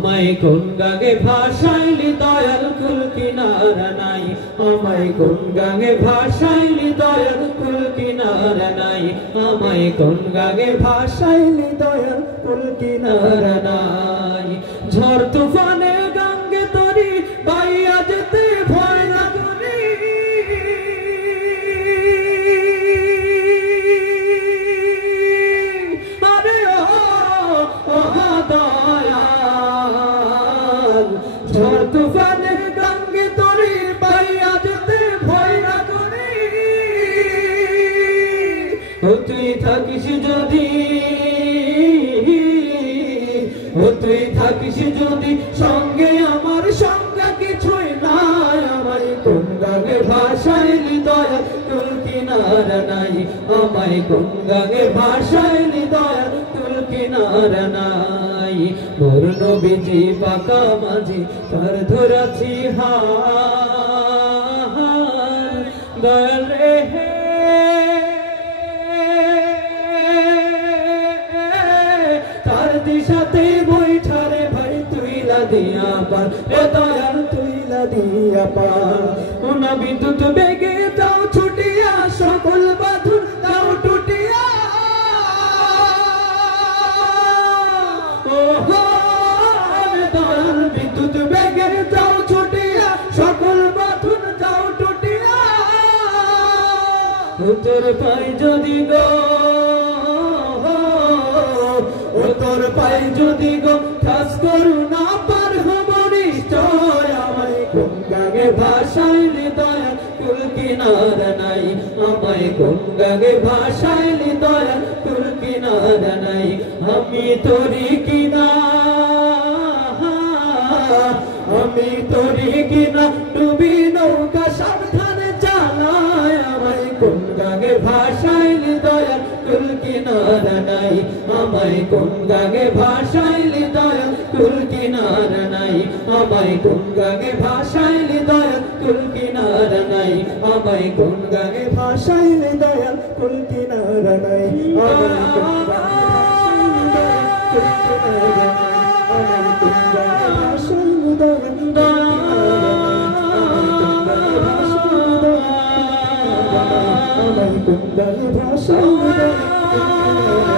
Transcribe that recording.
আমায় কোন গাগে ভাসাইলি দয়াল কুল কিনারা নাই আমায় কোন গাগে ভাসাইলি দয়াল কুল কিনারা নাই আমায় কোন গাগে ভাসাইলি দয়াল কুল কিনারা নাই ঝড় তুফানে গঙ্গে তরি বাইয়া যেতে ভয় না করি আরে ও দয়াল ঝড় তুফানে গঙ্গে তরি বাইয়া যেতে ভয় না করি ও তুই থাকিস যদি ও তুই থাকিস যদি সঙ্গে আমার সঙ্গে কিছুই নাই আমায় কোন গাগে ভাসাইলি দয়াল কুল কিনারা নাই আমায় কোন গাগে ভাসাইলি দয়াল কুল কিনারা নাই মোর নবীজি পাকা মাঝি তার ধরাছি হার দয়াল রে দিশাতে বৈঠারে ভাই তুইলা দিয়া পার রে দয়াল তুইলা দিয়া পার ও না বিদ্যুৎ বেগে যাও ছুটিয়া সকল বাঁধন যাও টুটিয়া ও রে দয়াল বিদ্যুৎ বেগে যাও ছুটিয়া সকল বাঁধন যাও টুটিয়া তোর পাই যদি গো ও তোর পাই যদি গো খাস করুণা পার হব নিশ্চয় আমায় কোন গাগে ভাসাইলি দয়াল কুল কিনারা নাই আমায় কোন গাগে ভাসাইলি দয়াল কুল কিনারা নাই আমি তোরি কিনা ডুবি নৌকা সাবধানে চালায় আমায় কোন গাগে ভাসাইলি দয়াল কুল কিনারা নাই আমায় কোন গাগে ভাসাইলি দয়াল কুল কিনারা নাই আমায় কোন গাগে ভাসাইলি দয়াল কুল কিনারা নাই আমায় কোন গাগে ভাসাইলি দয়াল কুল কিনারা নাই আমায় কোন গাগে ভাসাইলি দয়াল কুল কিনারা নাই আমায় কোন গাগে ভাসাইলি দয়াল কুল কিনারা নাই